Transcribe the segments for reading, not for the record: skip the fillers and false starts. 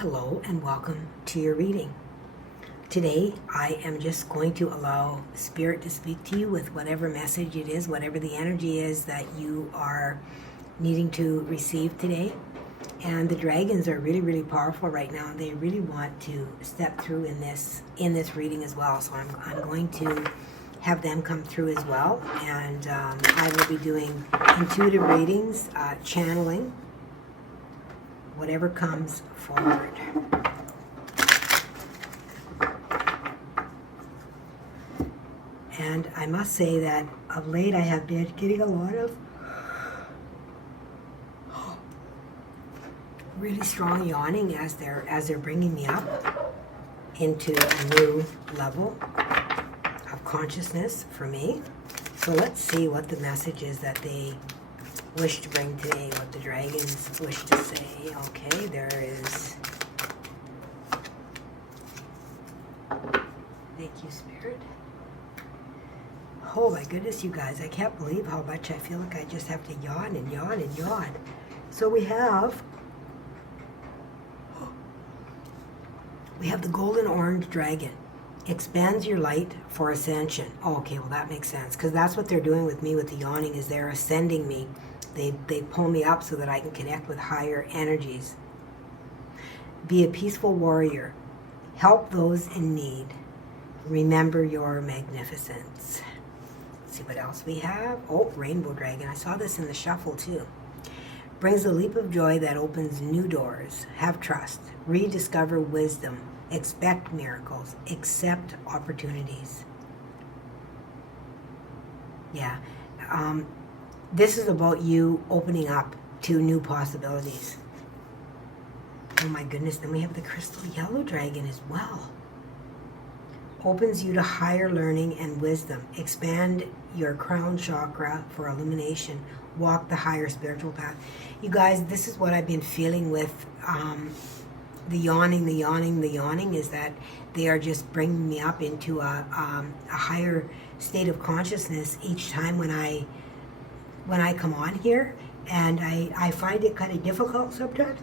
Hello and welcome to your reading. Today I am just going to allow Spirit to speak to you with whatever message it is, whatever the energy is that you are needing to receive today. And the dragons are really powerful right now. They really want to step through in this reading as well. So I'm going to have them come through as well. And I will be doing intuitive readings, channeling, whatever comes forward. And I must say that of late I have been getting a lot of really strong yawning as they're bringing me up into a new level of consciousness for me. So let's see what the message is that they wish to bring today, what the dragons wish to say. Okay, there is. Thank you, Spirit. Oh my goodness, you guys, I can't believe how much I feel like I just have to yawn and yawn and yawn. So we have the golden orange dragon. Expands your light for ascension. Oh, okay, well that makes sense, because that's what they're doing with me with the yawning, is they're ascending me. They pull me up so that I can connect with higher energies. Be a peaceful warrior. Help those in need. Remember your magnificence. Let's see what else we have. Oh, rainbow dragon. I saw this in the shuffle too. Brings a leap of joy that opens new doors. Have trust. Rediscover wisdom. Expect miracles. Accept opportunities. Yeah. This is about you opening up to new possibilities. Oh my goodness. Then we have the crystal yellow dragon as well. Opens you to higher learning and wisdom. Expand your crown chakra for illumination. Walk the higher spiritual path. You guys, this is what I've been feeling with the yawning, is that they are just bringing me up into a higher state of consciousness each time when I come on here. And I find it kind of difficult sometimes,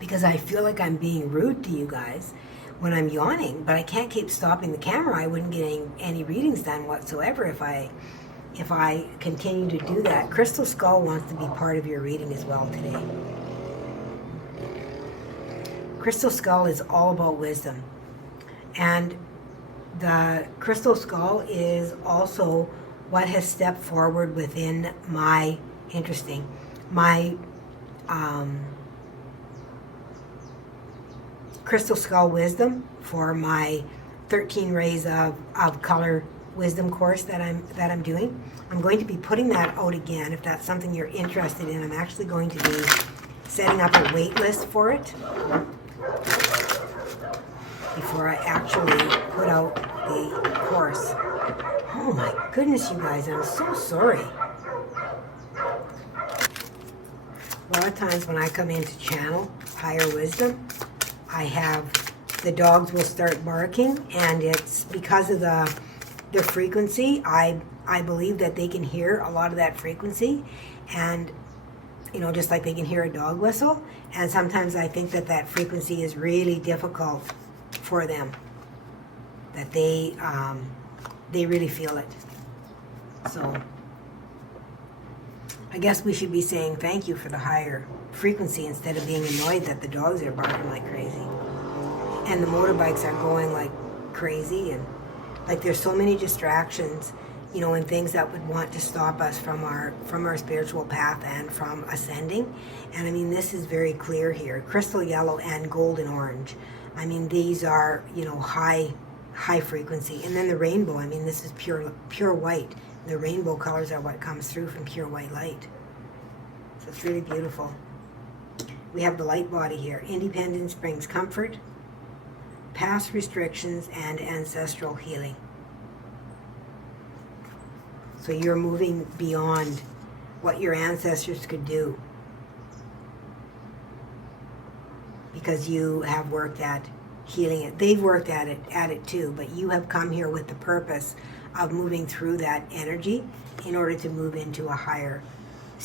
because I feel like I'm being rude to you guys when I'm yawning, but I can't keep stopping the camera. I wouldn't get any readings done whatsoever if I continue to do that. Crystal Skull wants to be part of your reading as well today. Crystal Skull is all about wisdom. And the Crystal Skull is also what has stepped forward within my Crystal Skull wisdom for my 13 Rays of Color Wisdom course that I'm doing. I'm going to be putting that out again if that's something you're interested in. I'm actually going to be setting up a wait list for it before I actually put out the course. Oh my goodness, you guys, I'm so sorry. A lot of times when I come in to channel higher wisdom, the dogs will start barking, and it's because of the frequency. I believe that they can hear a lot of that frequency, and just like they can hear a dog whistle. And sometimes I think that frequency is really difficult for them, that they really feel it. So I guess we should be saying thank you for the higher frequency instead of being annoyed that the dogs are barking like crazy and the motorbikes are going like crazy, and like there's so many distractions, and things that would want to stop us from our spiritual path and from ascending. And I mean, this is very clear here. Crystal yellow and golden orange. I mean, these are, high frequency. And then the rainbow, I mean, this is pure white. The rainbow colors are what comes through from pure white light. So it's really beautiful. We have the light body here. Independence brings comfort, past restrictions, and ancestral healing. So you're moving beyond what your ancestors could do, because you have worked at healing it. They've worked at it too, but you have come here with the purpose of moving through that energy in order to move into a higher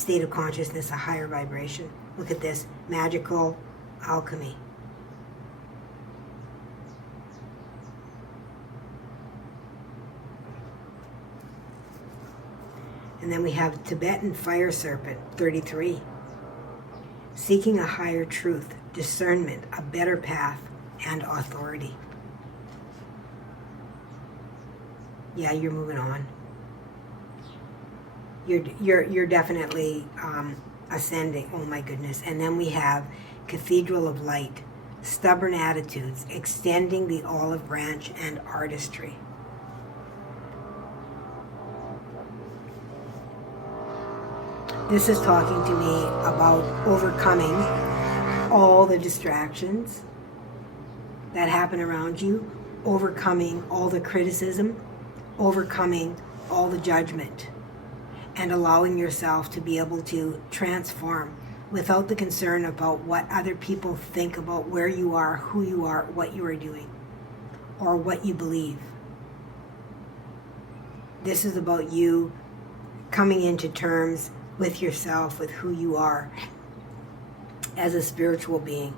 state of consciousness, a higher vibration. Look at this, magical alchemy. And then we have Tibetan fire serpent, 33. Seeking a higher truth, discernment, a better path, and authority. Yeah, you're moving on. You're definitely ascending. Oh my goodness. And then we have Cathedral of Light, stubborn attitudes, extending the olive branch, and artistry. This is talking to me about overcoming all the distractions that happen around you, overcoming all the criticism, overcoming all the judgment, and allowing yourself to be able to transform without the concern about what other people think about where you are, who you are, what you are doing, or what you believe. This is about you coming into terms with yourself, with who you are as a spiritual being,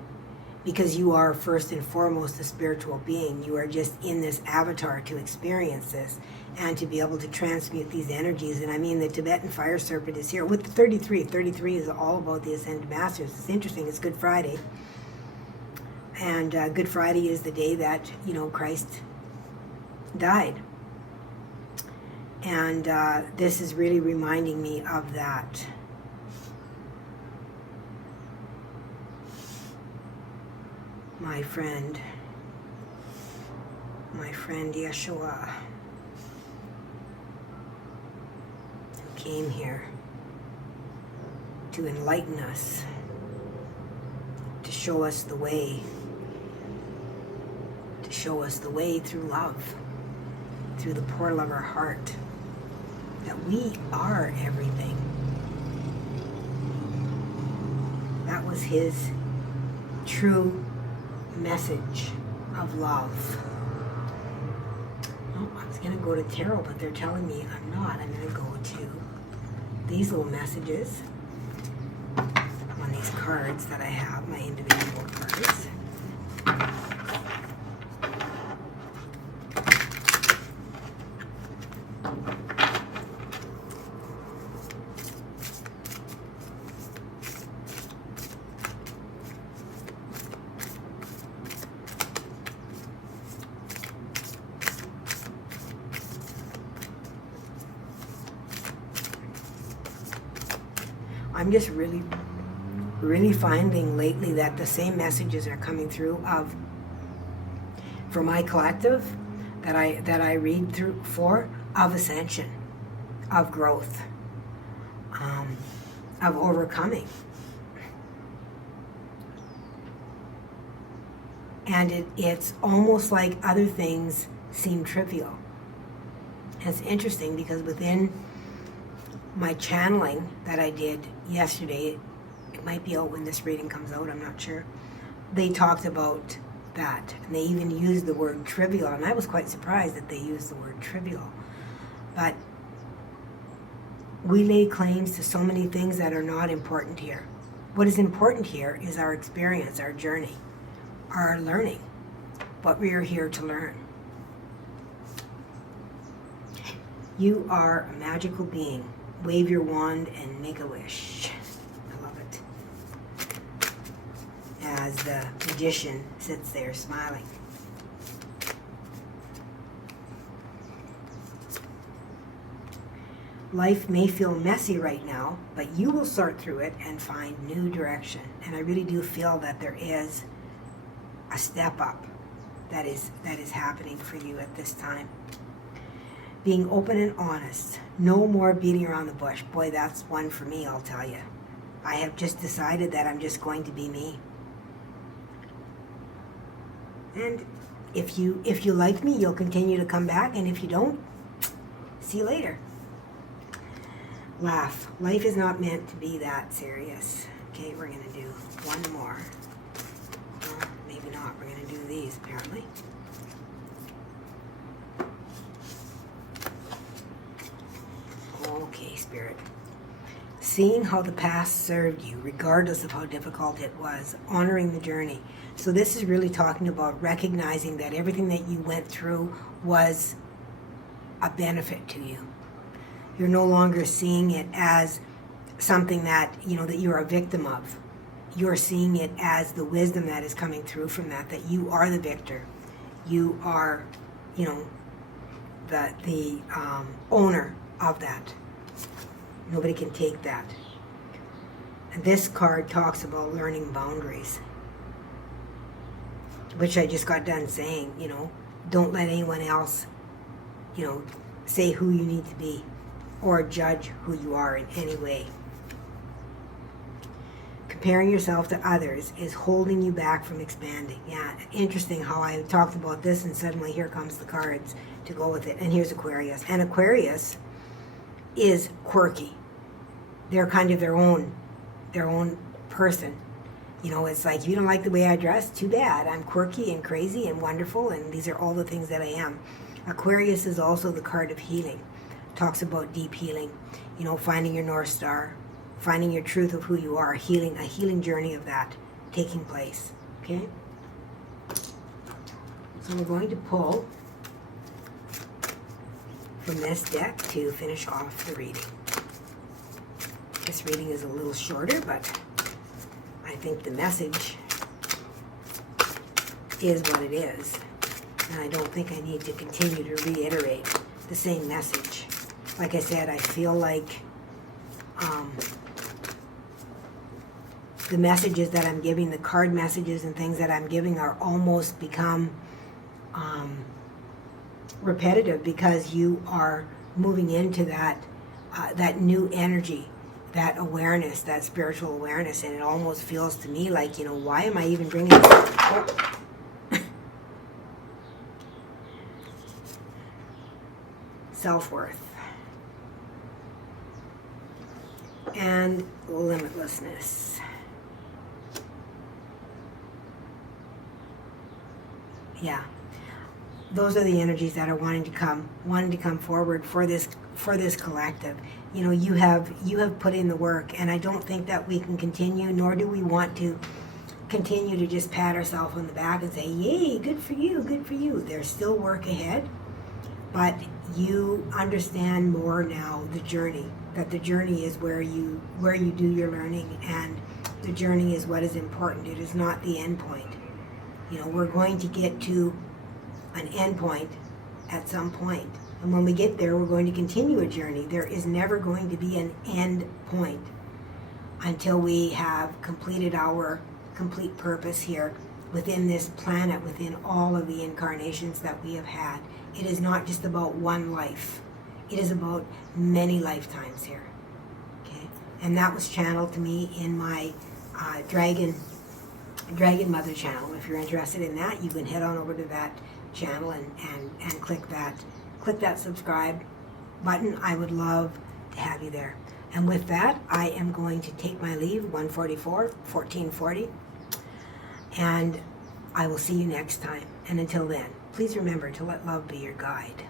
because you are first and foremost a spiritual being. You are just in this avatar to experience this and to be able to transmute these energies. And I mean, the Tibetan fire serpent is here with the 33. 33 is all about the Ascended Masters. It's interesting. It's Good Friday. And Good Friday is the day that, Christ died. And this is really reminding me of that. My friend Yeshua, who came here to enlighten us, to show us the way, through love, through the portal of our heart, that we are everything. That was his true message of love. Oh, I was going to go to tarot, but they're telling me I'm not. I'm going to go to these little messages on these cards that I have, my individual cards. I'm just really finding lately that the same messages are coming through for my collective that I read through for, of ascension, of growth, of overcoming. And it's almost like other things seem trivial. And it's interesting because within my channeling that I did yesterday, it might be out when this reading comes out, I'm not sure, they talked about that, and they even used the word trivial, and I was quite surprised that they used the word trivial. But we lay claims to so many things that are not important here. What is important here is our experience, our journey, our learning, what we are here to learn. You are a magical being. Wave your wand and make a wish. I love it. As the magician sits there smiling. Life may feel messy right now, but you will sort through it and find new direction. And I really do feel that there is a step up that is happening for you at this time. Being open and honest. No more beating around the bush. Boy, that's one for me, I'll tell you. I have just decided that I'm just going to be me. And if you like me, you'll continue to come back. And if you don't, see you later. Laugh. Life is not meant to be that serious. Okay, we're going to do one more. Well, maybe not. We're going to do these, apparently. Okay, Spirit. seeing how the past served you, regardless of how difficult it was, honoring the journey. So this is really talking about recognizing that everything that you went through was a benefit to you. You're no longer seeing it as something that, that you're a victim of. You're seeing it as the wisdom that is coming through from that you are the victor. You are, the owner of that. Nobody can take that. And this card talks about learning boundaries, which I just got done saying, don't let anyone else, say who you need to be or judge who you are in any way. Comparing yourself to others is holding you back from expanding. Yeah, interesting how I talked about this and suddenly here comes the cards to go with it. And here's Aquarius. And Aquarius is quirky. They're kind of their own person. It's like, you don't like the way I dress? Too bad. I'm quirky and crazy and wonderful, and these are all the things that I am. Aquarius is also the card of healing. Talks about deep healing, finding your North Star, finding your truth of who you are, a healing journey of that taking place. Okay? So we're going to pull from this deck to finish off the reading. This reading is a little shorter, but I think the message is what it is. And I don't think I need to continue to reiterate the same message. Like I said, I feel like the messages that I'm giving, the card messages and things that I'm giving are almost become repetitive because you are moving into that new energy, that awareness, that spiritual awareness, and it almost feels to me like, why am I even bringing this up? Self-worth and limitlessness. Yeah, those are the energies that are wanting to come forward for this collective. You have put in the work, and I don't think that we can continue, nor do we want to continue to just pat ourselves on the back and say, yay, good for you, good for you. There's still work ahead, but you understand more now the journey, that the journey is where you do your learning, and the journey is what is important. It is not the end point. We're going to get to an end point at some point. And when we get there, we're going to continue a journey. There is never going to be an end point until we have completed our complete purpose here within this planet, within all of the incarnations that we have had. It is not just about one life. It is about many lifetimes here. Okay? And that was channeled to me in my Dragon Mother channel. If you're interested in that, you can head on over to that channel and click that subscribe button. I would love to have you there. And with that, I am going to take my leave, 1440, and I will see you next time. And until then, please remember to let love be your guide.